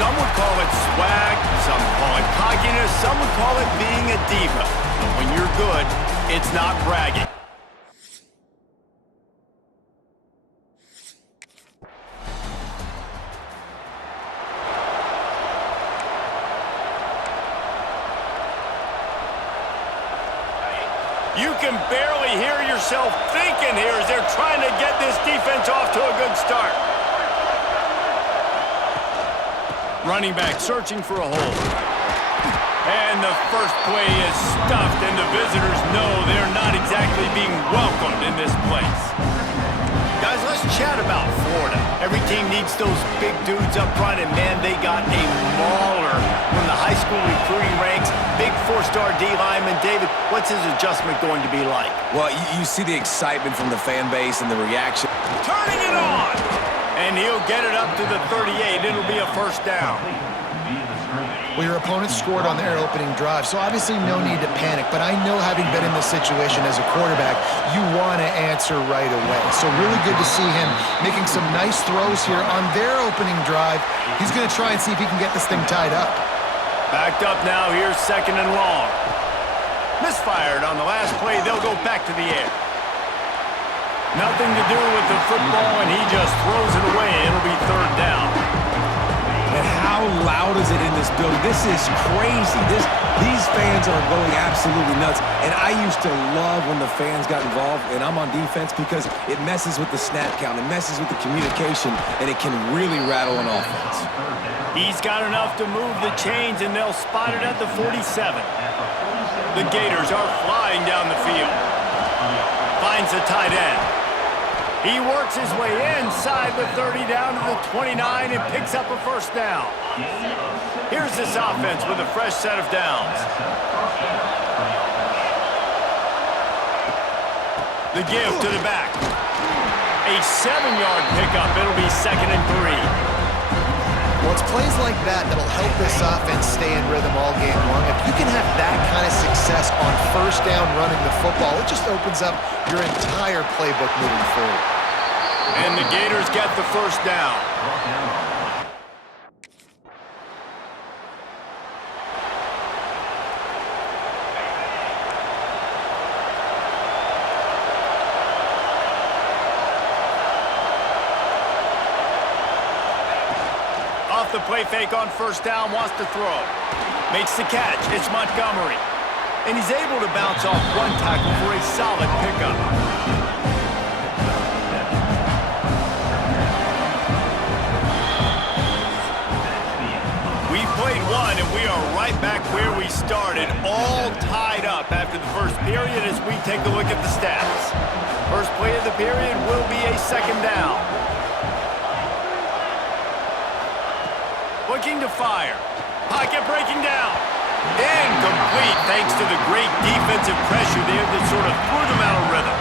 Some would call it swag, some call it cockiness, some would call it being a diva. But when you're good, it's not bragging. You can barely hear yourself thinking here as they're trying to get this defense off to a good start. Running back searching for a hole. And the first play is stuffed, and the visitors know they're not exactly being welcomed in this place. Guys, let's chat about Florida. Every team needs those big dudes up front, and man, they got a mauler from the high school recruiting ranks. Big four-star D lineman. David, what's his adjustment going to be like? Well, you see the excitement from the fan base and the reaction. Turning it on! And he'll get it up to the 38. It'll be a first down. Well, your opponent scored on their opening drive, so obviously no need to panic. But I know, having been in this situation as a quarterback, you want to answer right away. So really good to see him making some nice throws here on their opening drive. He's going to try and see if he can get this thing tied up. Backed up now. Here's second and long. Misfired on the last play. They'll go back to the air. Nothing to do with the football, and he just throws it away. It'll be third down. And how loud is it in this building? This is crazy. These fans are going absolutely nuts. And I used to love when the fans got involved, and I'm on defense, because it messes with the snap count. It messes with the communication, and it can really rattle an offense. He's got enough to move the chains, and they'll spot it at the 47. The Gators are flying down the field. Finds the tight end. He works his way inside the 30 down to the 29 and picks up a first down. Here's this offense with a fresh set of downs. The give to the back. A 7-yard pickup. It'll be second and 3. Well, it's plays like that that'll help this offense stay in rhythm all game long. If you can have that kind of success on first down running the football, it just opens up your entire playbook moving forward. And the Gators get the first down. Off the play fake on first down, wants to throw. Makes the catch. It's Montgomery. And he's able to bounce off one tackle for a solid pickup. We've played one, and we are right back where we started, all tied up after the first period as we take a look at the stats. First play of the period will be a second down. Looking to fire. Pocket breaking down. Incomplete thanks to the great defensive pressure there that sort of threw them out of rhythm.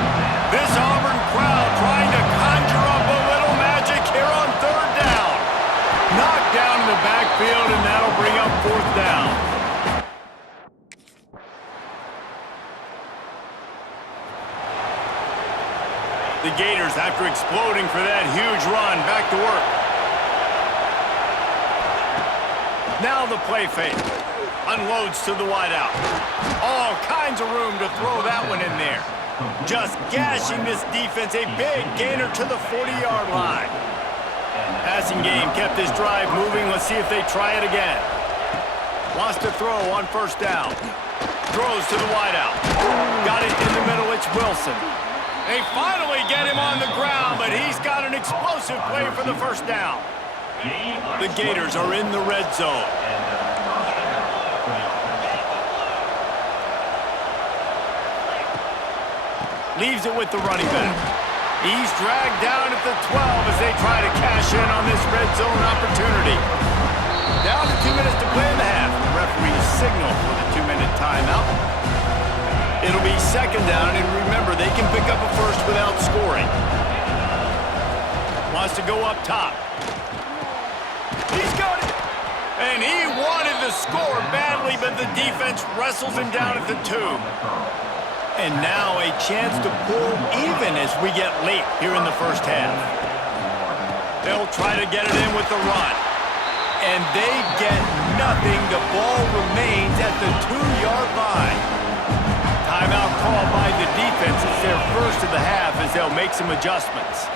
This Auburn crowd trying to conjure up a little magic here on third down. Knocked down in the backfield, and that'll bring up fourth down. The Gators, after exploding for that huge run, back to work. Now the play fake. Unloads to the wideout. All kinds of room to throw that one in there. Just gashing this defense. A big gainer to the 40-yard line. Passing game kept this drive moving. Let's see if they try it again. Wants to throw on first down. Throws to the wideout. Got it in the middle. It's Wilson. They finally get him on the ground, but he's got an explosive play for the first down. The Gators are in the red zone. Leaves it with the running back. He's dragged down at the 12 as they try to cash in on this red zone opportunity. Down to 2 minutes to play in the half. The referee signal for the 2-minute timeout. It'll be second down, and remember, they can pick up a first without scoring. Wants to go up top. He's got it! And he wanted to score badly, but the defense wrestles him down at the 2. And now a chance to pull even as we get late here in the first half. They'll try to get it in with the run. And they get nothing. The ball remains at the 2-yard line. Timeout called by the defense. It's their first of the half as they'll make some adjustments.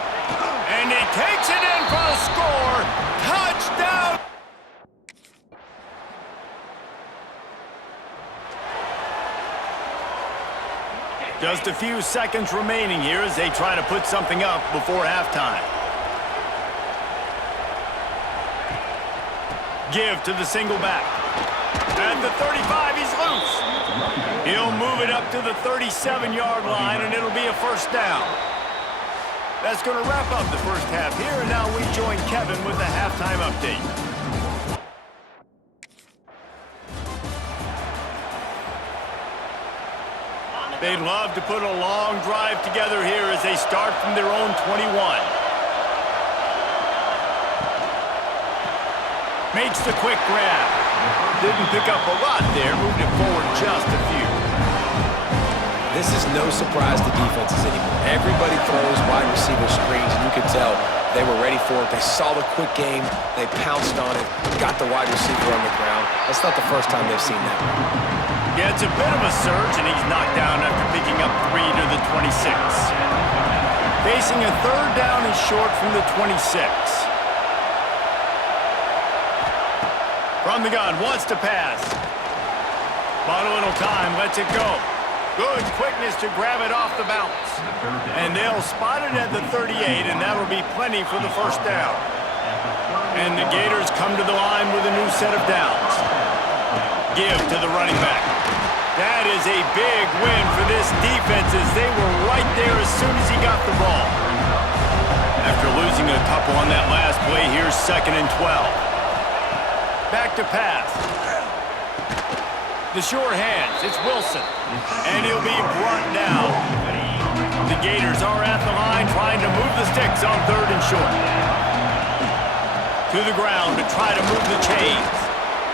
And he takes it in for the score. Touchdown! Just a few seconds remaining here as they try to put something up before halftime. Give to the single back. At the 35, he's loose. He'll move it up to the 37-yard line, and it'll be a first down. That's going to wrap up the first half here, and now we join Kevin with the halftime update. They'd love to put a long drive together here as they start from their own 21. Makes the quick grab. Didn't pick up a lot there, moved it forward just a few. This is no surprise to defenses anymore. Everybody throws wide receiver screens, and you could tell they were ready for it. They saw the quick game. They pounced on it, got the wide receiver on the ground. That's not the first time they've seen that. Yeah, it's a bit of a surge, and he's knocked down after picking up 3 to the 26. Facing a third down and short from the 26. From the gun, wants to pass. Bought a little time, lets it go. Good quickness to grab it off the bounce. And they'll spot it at the 38, and that'll be plenty for the first down. And the Gators come to the line with a new set of downs. Give to the running back. That is a big win for this defense as they were right there as soon as he got the ball. After losing a couple on that last play, here's 2nd and 12. Back to pass. The sure hands, it's Wilson. And he'll be brought down. The Gators are at the line trying to move the sticks on 3rd and short. To the ground to try to move the chains.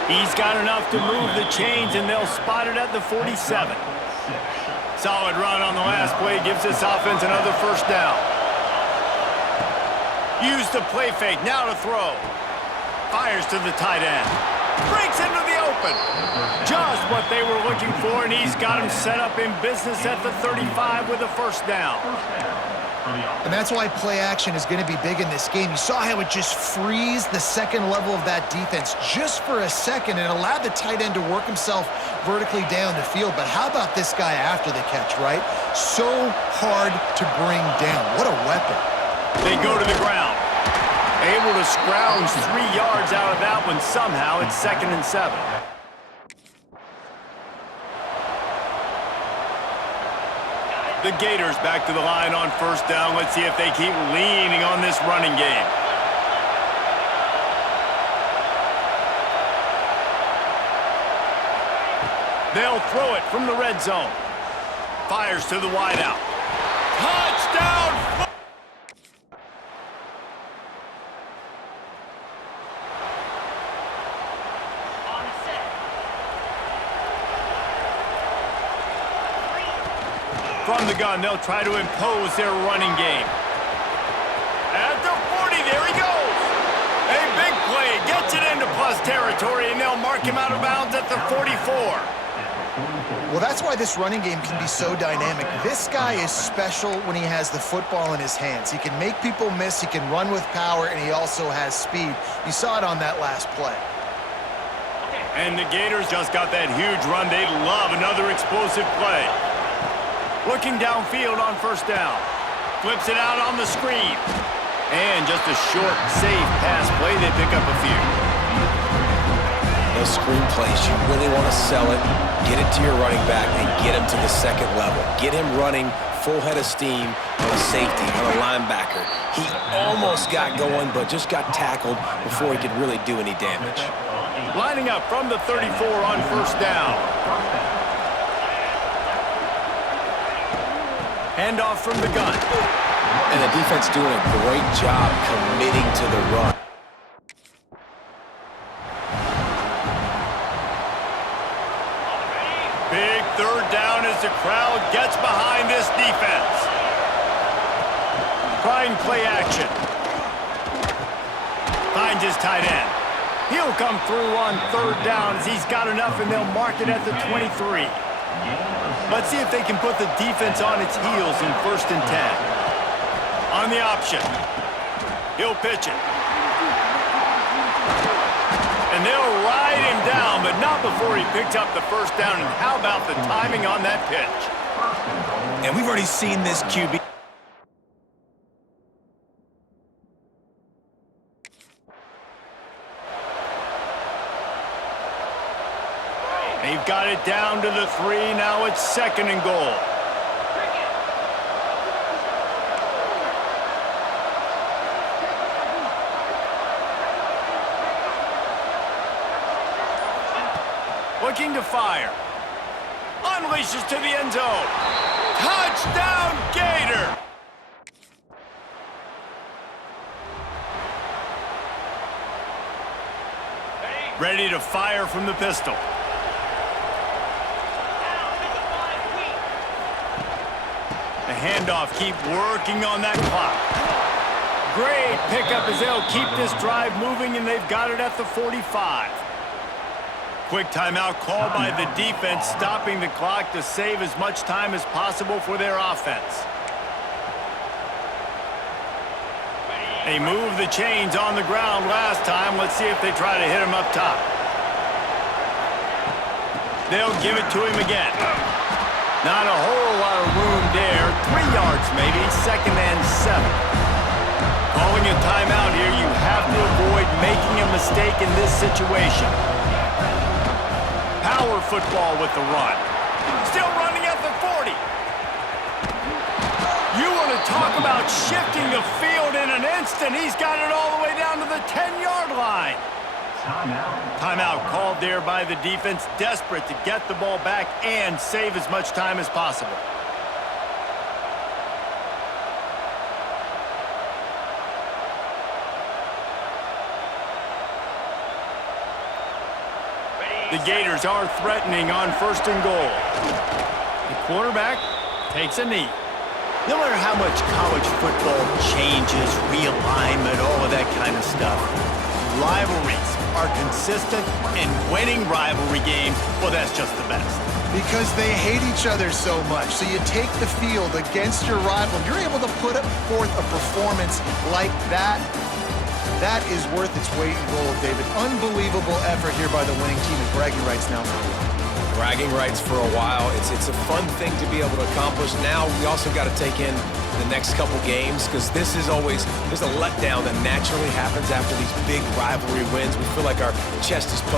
He's got enough to move the chains, and they'll spot it at the 47. Solid run on the last play gives this offense another first down. Use the play fake, now to throw. Fires to the tight end. Breaks into the open. Just what they were looking for, and he's got him set up in business at the 35 with a first down. And that's why play action is going to be big in this game. You saw how it just frees the second level of that defense just for a second and allowed the tight end to work himself vertically down the field. But how about this guy after the catch, right? So hard to bring down. What a weapon. They go to the ground. Able to scrounge 3 yards out of that one somehow. It's 2nd and 7. The Gators back to the line on first down. Let's see if they keep leaning on this running game. They'll throw it from the red zone. Fires to the wideout. Touchdown! From the gun, they'll try to impose their running game. At the 40, there he goes. A big play, gets it into plus territory, and they'll mark him out of bounds at the 44. Well, that's why this running game can be so dynamic. This guy is special when he has the football in his hands. He can make people miss, he can run with power, and he also has speed. You saw it on that last play. And the Gators just got that huge run. They'd love another explosive play. Looking downfield on first down. Flips it out on the screen. And just a short, safe pass play. They pick up a few. Those screen plays, you really want to sell it, get it to your running back, and get him to the second level. Get him running full head of steam on a safety, on a linebacker. He almost got going, but just got tackled before he could really do any damage. Lining up from the 34 on first down. Handoff from the gun. And the defense doing a great job committing to the run. Big third down as the crowd gets behind this defense. Trying play action. Finds his tight end. He'll come through on 3rd down as he's got enough, and they'll mark it at the 23. Let's see if they can put the defense on its heels in 1st and 10. On the option. He'll pitch it. And they'll ride him down, but not before he picked up the 1st down. And how about the timing on that pitch? And we've already seen this QB. They've got it down to the 3. Now it's 2nd and goal. Looking to fire. Unleashes to the end zone. Touchdown, Gator! Ready to fire from the pistol. The handoff, keep working on that clock. Great pickup as they'll keep this drive moving, and they've got it at the 45. Quick timeout called by the defense, stopping the clock to save as much time as possible for their offense. They moved the chains on the ground last time. Let's see if they try to hit him up top. They'll give it to him again. Not a whole lot of room there. 3 yards maybe, 2nd and 7. Calling a timeout here, you have to avoid making a mistake in this situation. Power football with the run. Still running at the 40. You want to talk about shifting the field in an instant. He's got it all the way down to the 10-yard line. Timeout called there by the defense, desperate to get the ball back and save as much time as possible. The Gators are threatening on 1st and goal. The quarterback takes a knee. No matter how much college football changes, realignment, all of that kind of stuff, rivalries are consistent, and winning rivalry games, well, that's just the best. Because they hate each other so much. So you take the field against your rival. You're able to put forth a performance like that. That is worth its weight in gold, David. Unbelievable effort here by the winning team, and bragging rights now for a while. Bragging rights for a while. It's a fun thing to be able to accomplish. Now we also got to take in the next couple games, because this is always, there's a letdown that naturally happens after these big rivalry wins. We feel like our chest is poking